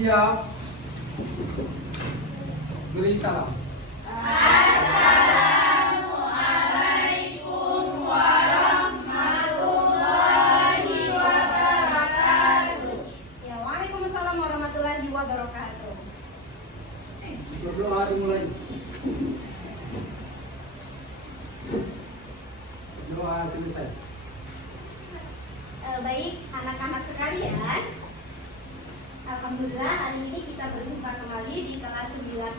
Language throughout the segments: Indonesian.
Siap. Beri salam. Assalamualaikum warahmatullahi wabarakatuh. Ya, waalaikumsalam warahmatullahi wabarakatuh. Berdoa dimulai. Doa selesai. Baik, anak-anak sekalian. Alhamdulillah hari ini kita berjumpa kembali di kelas 91.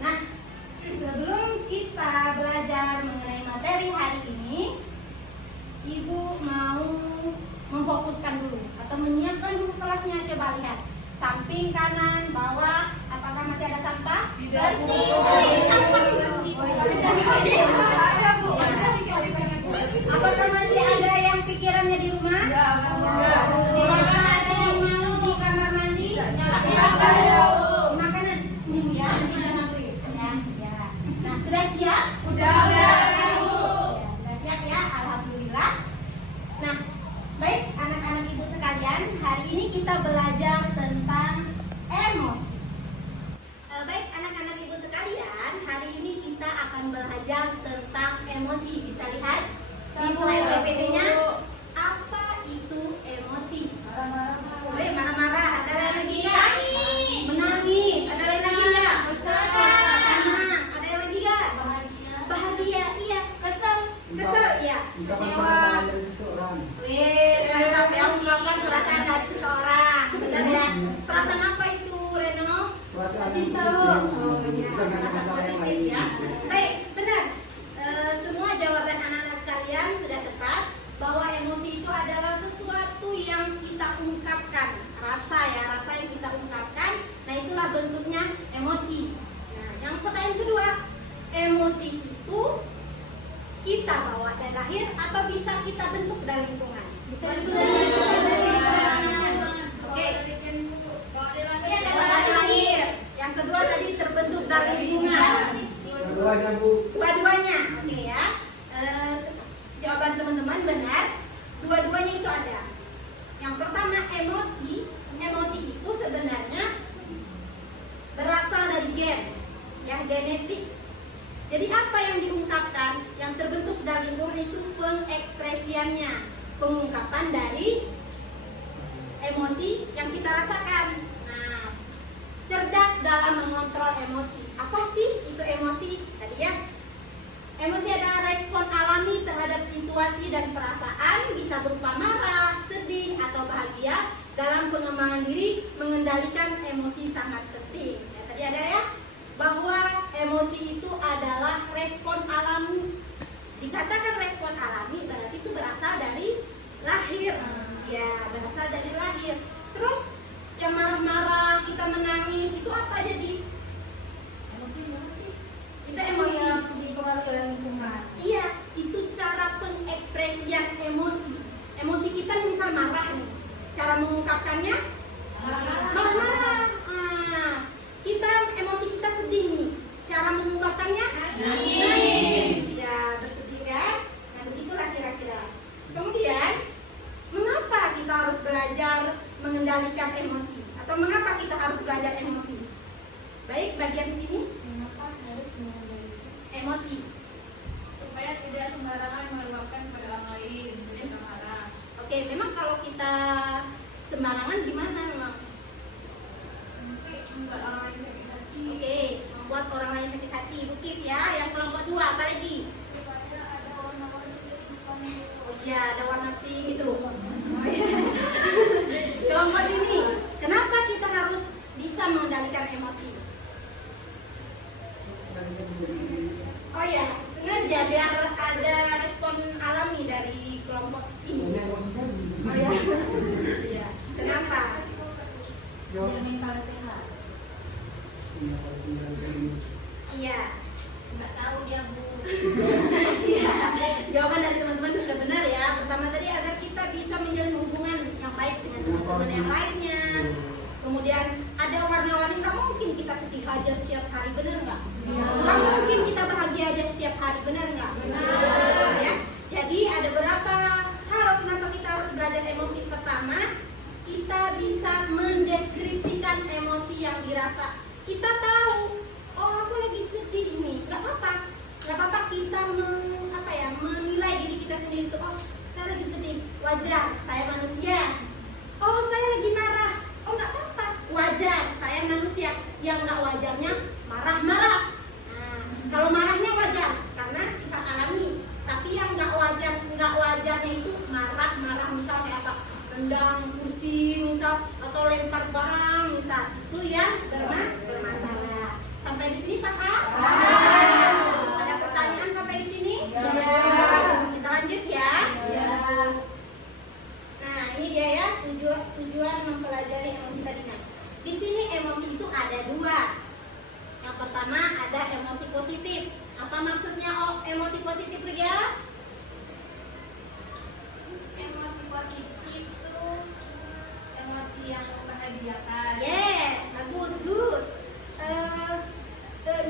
Nah, sebelum kita belajar mengenai materi hari ini, Ibu mau memfokuskan dulu atau menyiapkan dulu kelasnya. Coba lihat samping kanan, bawah, apakah masih ada sampah? Bersih. Apakah masih ada yang pikirannya di rumah? Apakah ada yang mau di kamar mandi? Makanan minum ya, kita maghrib ya. Nah, sudah siap? Sudah siap ya, alhamdulillah. Nah, baik anak-anak ibu sekalian, hari ini kita belajar tentang emosi. Baik anak-anak ibu sekalian, hari ini kita akan belajar tentang emosi. Bisa lihat di slide PPT-nya. Apa itu emosi? Marah-marah. Ada lagi nggak? Menangis. Ada lagi nggak? Senang. Ada lagi nggak? Bahagia. Iya. Kesel. Iya. Ungkapan perasaan dari seseorang. Mantap ya, ungkapan perasaan dari seseorang. Benar ya? Perasaan apa itu, Reno? Perasaan Cinta. positif. Iya. Bukan karena Perasaan masalah yang positif lain. ya. Baik, benar. Semua jawaban anak-anak sekalian sudah tepat, bahwa emosi itu adalah sesuatu yang kita ungkapkan, rasa yang kita ungkapkan. Nah, itulah bentuknya emosi. Nah, yang pertanyaan kedua, emosi itu kita bawa dari lahir atau bisa kita bentuk dari lingkungan? Bisa Oke. Bawa dari lahir. Yang kedua tadi terbentuk dari lingkungan. Keduanya, Bu. Dua-duanya, oke ya. Jawaban teman-teman benar. Dua-duanya itu ada. Yang pertama emosi. Emosi itu sebenarnya berasal dari gen, yang genetik. Jadi apa yang diungkapkan, yang terbentuk dari lingkungan itu pengekspresiannya, pengungkapan dari emosi yang kita rasakan. Nah, cerdas dalam mengontrol emosi. Apa sih itu emosi? Tadi ya. Emosi adalah respon alami terhadap situasi dan perasaan, bisa berupa marah, sedih, atau bahagia. Dalam pengembangan diri, mengendalikan emosi sangat penting. Ya, tadi ada ya, bahwa emosi itu adalah respon alami. Dikatakan respon alami berarti itu berasal dari lahir. Ya, berasal dari lahir. Terus yang marah-marah, kita menangis, itu apa jadi? Emosi. Itu emosi. Iya, itu cara pengekspresian emosi. Emosi kita misal marah nih, cara mengungkapkannya marah-marah. Kita emosi kita sedih nih, cara mengungkapkannya nangis. Ya, bersedih kan? Nah, begitulah kira-kira. Kemudian, mengapa kita harus belajar mengendalikan emosi? Atau mengapa kita harus belajar emosi? Baik, bagian sini. Mengapa harus mengendalikan emosi? Supaya tidak sembarangan meluapkan pada orang lain, kita marah. Oke, memang kalau kita sembarangan gimana memang? Membuat orang lain sakit hati. Oke, membuat orang lain sakit hati. Bukit ya, yang kelompok 2, apa lagi? Supaya ada warna-warni di depan. Oh iya, ada warna pink itu. Kelompok sini, kenapa kita harus bisa mengendalikan emosi? Oh ya, sengaja biar ada respon alami dari kelompok sini. Oh ya. Iya. Kenapa? Biar mental sehat. Iya. Nggak tahu dia, Bu. Iya. Jawaban dari teman-teman sudah benar ya. Pertama tadi agar kita bisa menjalin hubungan yang baik dengan teman-teman yang lainnya. Kemudian ada warna-warni, nggak mungkin kita sedih aja setiap hari, benar nggak? Nggak mungkin kita bahagia aja setiap hari, benar nggak? Benar. Ya. Jadi ada beberapa hal kenapa kita harus belajar emosi. Pertama, kita bisa mendeskripsikan emosi positif Ria? Emosi positif itu emosi yang membahagiakan. Yes, bagus, good.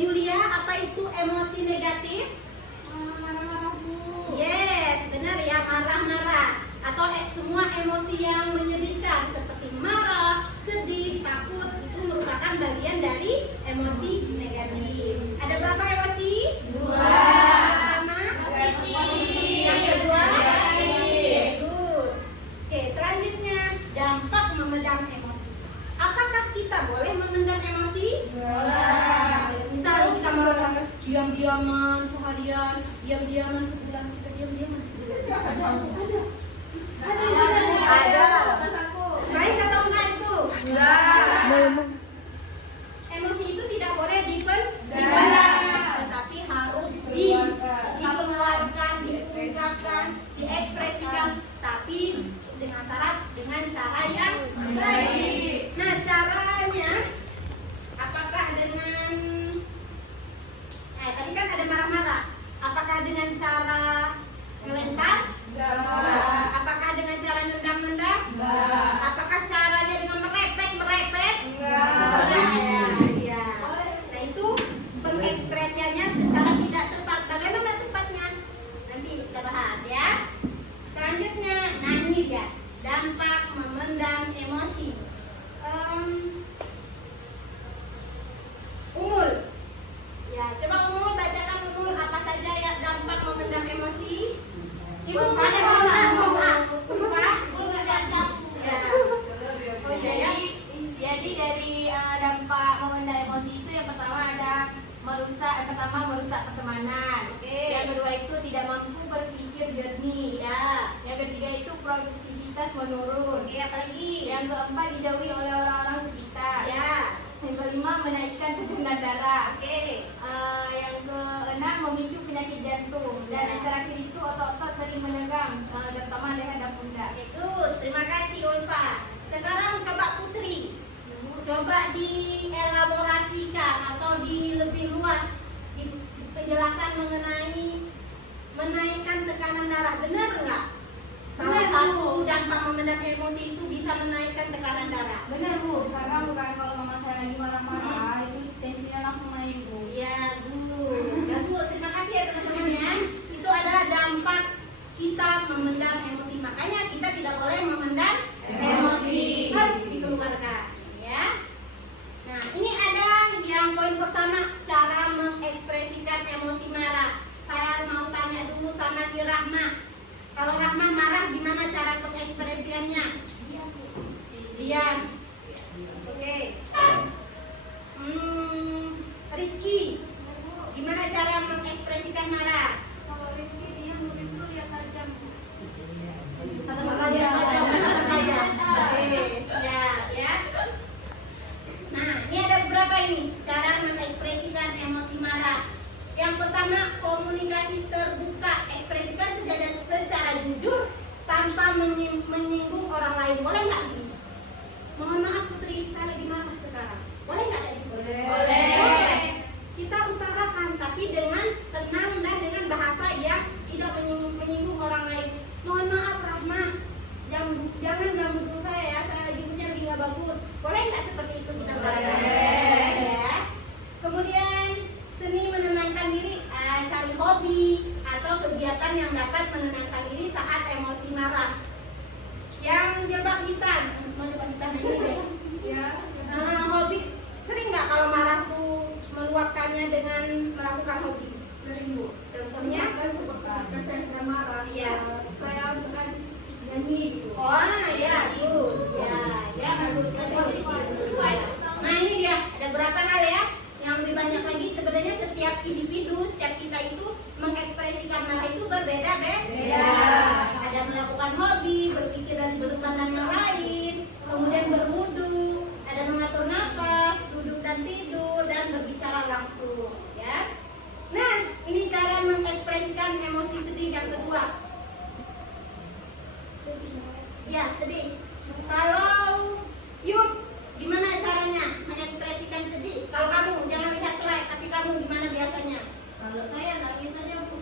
Yulia, apa itu emosi negatif? Marah-marah Bu. Yes, benar ya, marah-marah atau semua emosi yang menyedihkan seperti marah, sedih, takut itu merupakan bagian dari emosi negatif. Ada berapa emosi? Dua. Yang pertama, Positif. yang kedua, Negatif. good. Oke, selanjutnya dampak memendam emosi. Apakah kita boleh memendam emosi? Misalnya kita marah diam-diaman seharian, diam-diaman sebulan, kita diam-diaman sebulan. Ada. Baik atau enggak itu? Emosi itu tidak boleh dipendam, tetapi harus dikeluarkan, diungkapkan, diekspresikan, tapi dengan syarat, dengan cara yang baik. Nah, caranya apakah dengan tadi kan ada marah-marah. Apakah dengan cara melempar? Apakah dengan cara nendang-nendang? Apakah caranya dengan merepet? Ya. Nah, itu pengekspresiannya secara tidak tepat. Bagaimana tepatnya? Nanti kita bahas ya. Selanjutnya, nah ini dia dampak memendam emosi. Umul. Ya, coba Umul bacakan Umul apa saja ya dampak memendam emosi. Ibu Jadi dari dampak memendam emosi itu yang pertama ada merusak pertemanan. Oke. Yang kedua itu tidak mampu berpikir jernih. Ya. Yang ketiga itu produktivitas menurun. Oke, apa lagi? Yang keempat dijauhi oleh orang-orang sekitar. Ya. Yang kelima menaikkan tekanan darah. Oke. Yang keenam memicu penyakit jantung. Dan yang terakhir itu otot-otot sering menegang, terutama leher dan pundak. Oke, good. Terima kasih Ulfa. Sekarang coba Putri. Coba dielaborasikan atau lebih luas di penjelasan mengenai menaikkan tekanan darah. Benar enggak? Salah Benar, satu Bu. dampak memendam emosi itu bisa menaikkan tekanan darah. Benar Bu, karena bukan kalau mama saya lagi marah-marah itu tensinya langsung naik Bu. Ya, good. Bagus. Terima kasih ya teman-teman ya. Itu adalah dampak kita memendam emosi. Makanya kita tidak boleh memendam emosi. Harus dikeluarkan, ya. Nah, ini ada yang poin pertama, cara mengekspresikan emosi marah. Saya mau tanya dulu sama si Rahma. Kalau Rahma marah, gimana cara pengekspresiannya? Diam. Oke. Rizky, gimana cara mengekspresikan marah? Kalau Rizky dia nulis tuh lihat tajam. Kata-kata tajam. Oke, siap ya. Nah, ini ada beberapa ini cara mengekspresikan emosi marah. Yang pertama, komunikasi terbuka. Ekspresikan secara jujur tanpa menyinggung orang lain. Boleh nggak gini? Mohon maaf Putri, saya lagi marah sekarang. Boleh nggak tadi? Boleh. Kita utarakan, tapi dengan tenang dan dengan bahasa yang tidak menyinggung orang lain. Mohon maaf Rahma, jangan ganggu dulu saya ya. Saya lagi punya lagi nggak bagus. Boleh nggak seperti itu kita utarakan? Boleh ya. Kemudian seni menenangkan diri, cari hobi atau kegiatan yang dapat menenangkan diri saat emosi marah. Yang jebak hitam, semua jebak hitam ini deh. Ya. Hobi, sering nggak kalau marah tuh meluapkannya dengan melakukan hobi? Sering Bu. Contohnya? Saya marah. Iya. Saya bukan nyanyi gitu. Oh ya, bagus. Ya bagus. Nah ini dia, ada berapa hal ya? Yang lebih banyak lagi sebenarnya setiap individu, setiap kita itu mengekspresikan marah itu berbeda. Ada melakukan hobi, berpikir dari sudut pandang yang lain, kemudian berwudu, ada mengatur nafas, duduk dan tidur, dan berbicara langsung. Ya. Nah, ini cara mengekspresikan emosi sedih yang kedua. Ya, sedih. Kalau Yud, gimana caranya mengekspresikan sedih? Kalau kamu, jangan lihat slide, tapi kamu gimana biasanya? Kalau saya nangis aja Bu.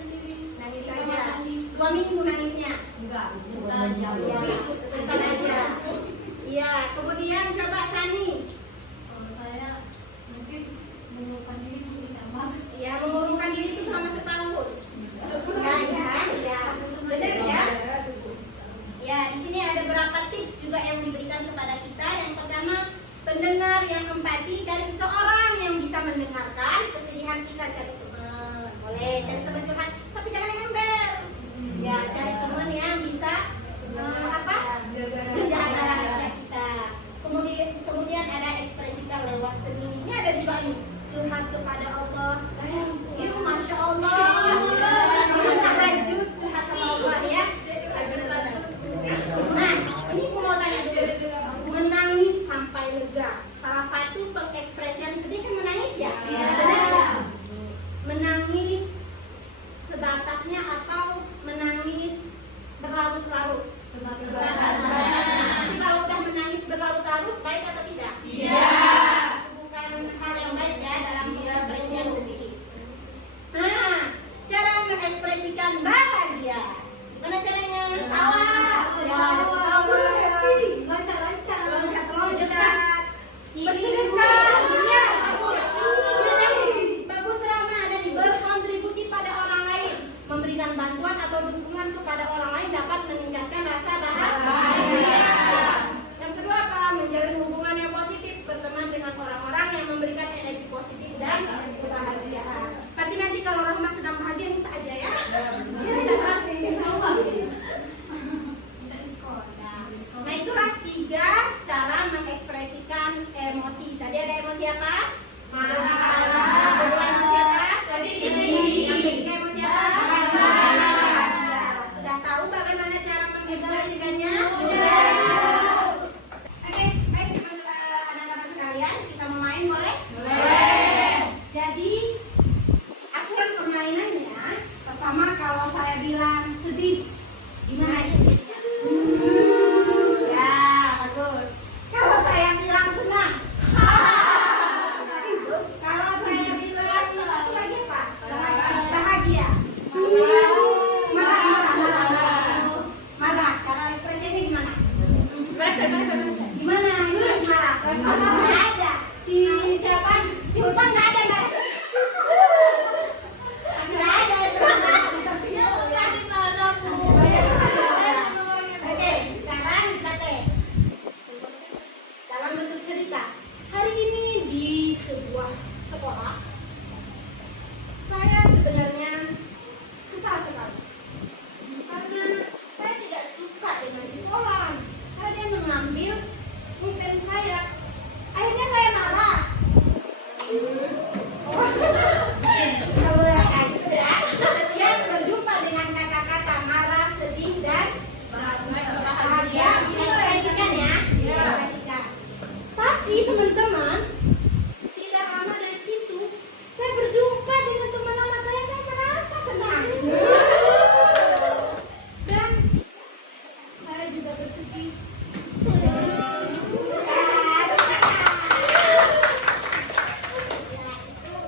Ya, sebentar aja. Iya, kemudian coba Sani. Saya mungkin mengurungkan diri di kamar. Ya, mengurungkan diri itu selama setahun. Kan, ya. Benar ya? Ya, di sini ada beberapa tips juga yang diberikan kepada kita. Yang pertama, pendengar yang empati, cari seseorang yang bisa mendengarkan kesedihan kita, cari teman. Boleh cari teman curhat, tapi jangan yang ember. Ya, cari teman yang bisa menjaga rahasia kita. Kemudian ada ekspresikan lewat seni. Ini ada juga nih, curhat kepada Allah. Masya Allah. Tahajud curhat sama Allah ya. Nah, ini aku mau tanya dulu. Menangis sampai lega. Salah satu pengekspresian sedih kan menangis ya? Benar ya? Menangis sebatasnya atau menangis berlarut-larut? Tapi kalau udah menangis berlarut-larut, baik atau tidak? Tidak. Bukan hal yang baik ya dalam mengekspresikan sedih. Nah, cara mengekspresikan bahagia. Gimana caranya? Tawa. Ya, tawa. Loncat-loncat. Bersedekah. Ya, bagus Rama, dan berkontribusi pada orang lain. Memberikan bantuan atau dukungan kepada orang lain dapat meningkatkan rasa bahagia. Yang kedua apa? Menjalin hubungan yang positif, berteman dengan orang-orang yang memberikan energi positif dan kebahagiaan. Berarti nanti kalau Rahma sedang bahagia minta aja ya. Minta terapi. Nah, itulah 3 cara mengekspresikan emosi. Tadi ada emosi apa? Yang kedua emosi apa? Yang ketiga emosi apa? Sudah tahu bagaimana cara mengekspresikannya? Oke, baik anak-anak sekalian, kita mau main boleh? Jadi aturan permainannya, pertama kalau saya bilang sedih, gimana ekspresinya? Ya, bagus. Kalau saya bilang senang, kalau saya bilang satu lagi apa? Bahagia. Marah. Cara ekspresinya gimana? Gimana ekspresi marah? Nggak ada. Si siapa? Si Ulpan nggak ada marah. Nggak ada. Oke, sekarang kita tes. Dalam bentuk cerita. Hari ini di sebuah sekolah, saya sebenarnya kesal sekali. Karena saya tidak suka dengan sekolah. Karena dia mengambil pulpen saya. Akhirnya saya marah. Mulai aja. Setiap berjumpa dengan kata-kata marah, sedih, dan bahagia, ekspresikan ya. Ekspresikan. Tapi teman-teman, tidak lama dari situ, saya berjumpa dengan teman lama saya merasa senang. Dan saya juga bersedih.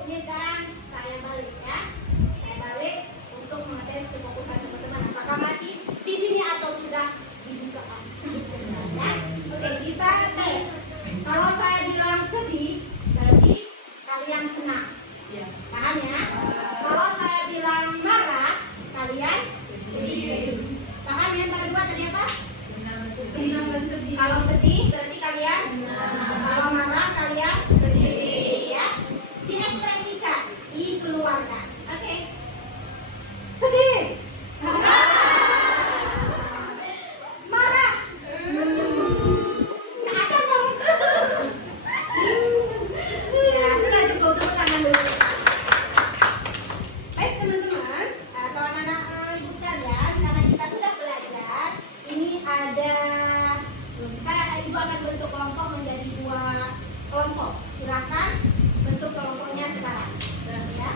Ini sekarang saya balik ya. Saya balik untuk mengetes kefokusan teman-teman. Apakah masih di sini atau sudah dibukakan? Ya. Oke, kita tes. Kalau saya bilang sedih, berarti kalian senang. Paham ya? Kalau saya bilang marah, kalian sedih. Paham ya? Antara dua tadi apa? Senang dan sedih. Kalau sedih, berarti kalian kalau marah, kalian sedih. Ya? Diekspresikan, dikeluarkan. Oke. Sedih. Marah. Nggak ada dong. Ya, sudah cukup, tepuk tangan dulu. Baik teman-teman, atau anak-anak ibu sekalian, karena kita sudah belajar, ini ada, ibu akan bentuk kelompok menjadi 2 kelompok. Silakan bentuk kelompoknya sekarang. Ya.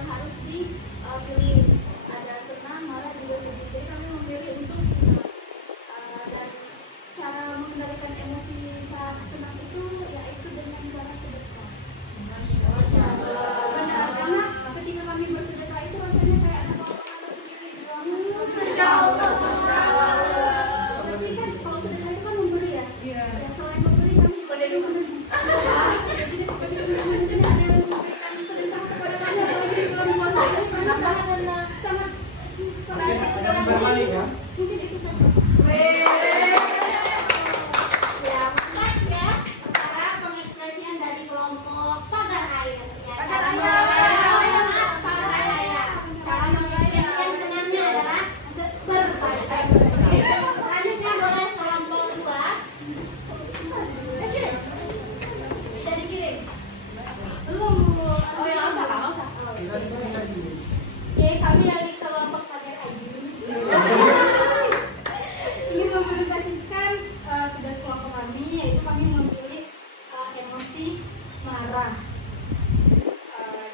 yang harus dipilih. Ada senang, marah, juga sedih. Jadi kami memilih untuk senang. Dan cara mengendalikan emosi saat senang itu yaitu dengan cara sedekah. Masya Allah. Benar, karena ketika kami bersedekah itu rasanya kayak ada potongan tersendiri di dalam hati. Masya Allah. Tapi kan kalau sedekah itu kan memberi ya. Iya. Ya selain memberi kami jadi ketika kami di sini ada yang memberikan sedekah kepada kami apalagi di bulan puasa ini kami sangat Ada kembali ya. mungkin itu saja. Ya, mantap ya. Sekarang pengekspresian dari kelompok pagar air. Ya, Pagar cara air. pagar air. Cara mengekspresikan senangnya adalah berbahasa. Selanjutnya boleh kelompok 2. Kirim. Dari kirim. Belum Bu. Oh ya, nggak usah, nggak usah. Oke, kami dari kelompok pagar air ingin mempresentasikan tugas kelompok kami, yaitu kami memilih emosi marah.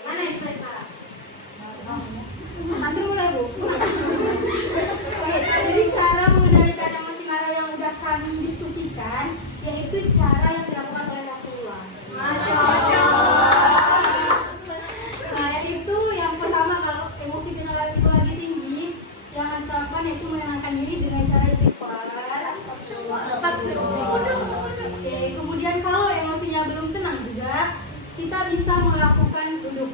Mana ekspresi marah? Nanti mulai Bu. Oke, jadi cara mengendalikan emosi marah yang udah kami diskusikan, yaitu cara yang dilakukan oleh Rasulullah. Masya Allah. Nah, yaitu yang pertama kalau emosi itu lagi tinggi, yang harus dilakukan yaitu menenangkan diri dengan cara istighfar. Astagfirullah. Oke, kemudian kalau emosinya belum tenang juga, kita bisa melakukan duduk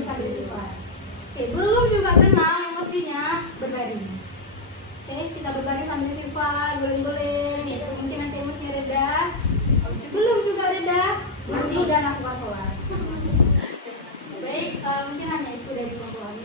sambil istighfar. Oke, belum juga tenang emosinya, berbaring. Oke, kita berbaring sambil istighfar, guling-guling, gitu. Mungkin nanti emosinya reda. Belum juga reda, duduk dan lakukan sholat. Baik, mungkin hanya itu dari kelompok kami.